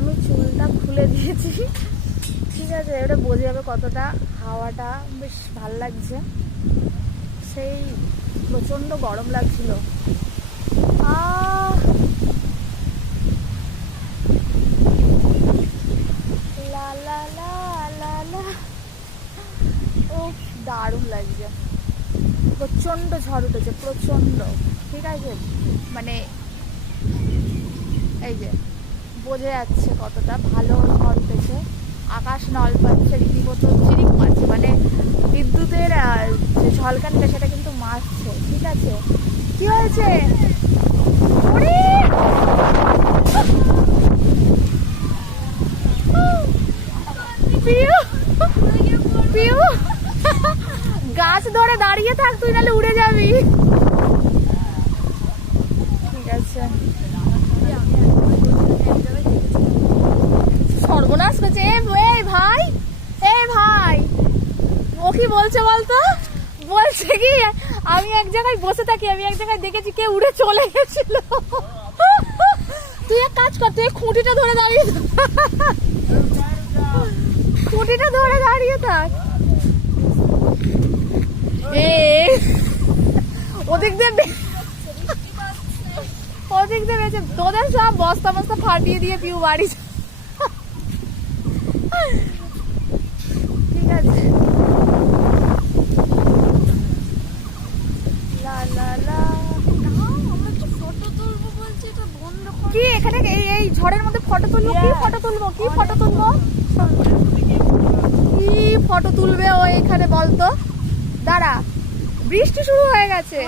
আমি চুলটা খুলে দিয়েছি, ঠিক আছে? এটা বোঝা যাবে কতটা হাওয়াটা বেশ ভাল লাগছে। সেই প্রচণ্ড গরম লাগছিল। লা লা লা লা লা, ও দারুণ লাগছে। প্রচণ্ড ঝড় উঠেছে, প্রচণ্ড, ঠিক আছে? মানে এই যে বোঝা যাচ্ছে কতটা ভালো ঝড় উঠেছে। আকাশ নল পাচ্ছে, রীতিমতো চিরিক মারছে, মানে বিদ্যুতের যে ঝলকানিটা সেটা কিন্তু মারছে, ঠিক আছে? কি হয়েছে? গাছ ধরে দাঁড়িয়ে থাক তুই, নাহলে উড়ে যাবি। ঠিক আছে, সর্বনাশ করছে। ভাই, ভাই, ও কি বলছে বলতো? বলছে কি আমি এক জায়গায় বসে থাকি, আমি এক জায়গায় দেখেছি কে উড়ে চলে গেছিল। তুই এক কাজ কর, তুই খুঁটিটা ধরে দাঁড়িয়ে খুঁটিটা ধরে দাঁড়িয়ে থাক। ওদিক দিয়ে বেঁচে তোদের সব বস্তা বস্তা ফাটিয়ে দিয়ে পিউ বাড়ি। ঠিক আছে, কি এখানে এই ঝড়ের মধ্যে ফটো তুলবো? কি ফটো তুলবো? কি ফটো তুলবো? কি ফটো তুলবে ও এখানে বলতো? দাঁড়া, বৃষ্টি শুরু হয়ে গেছে।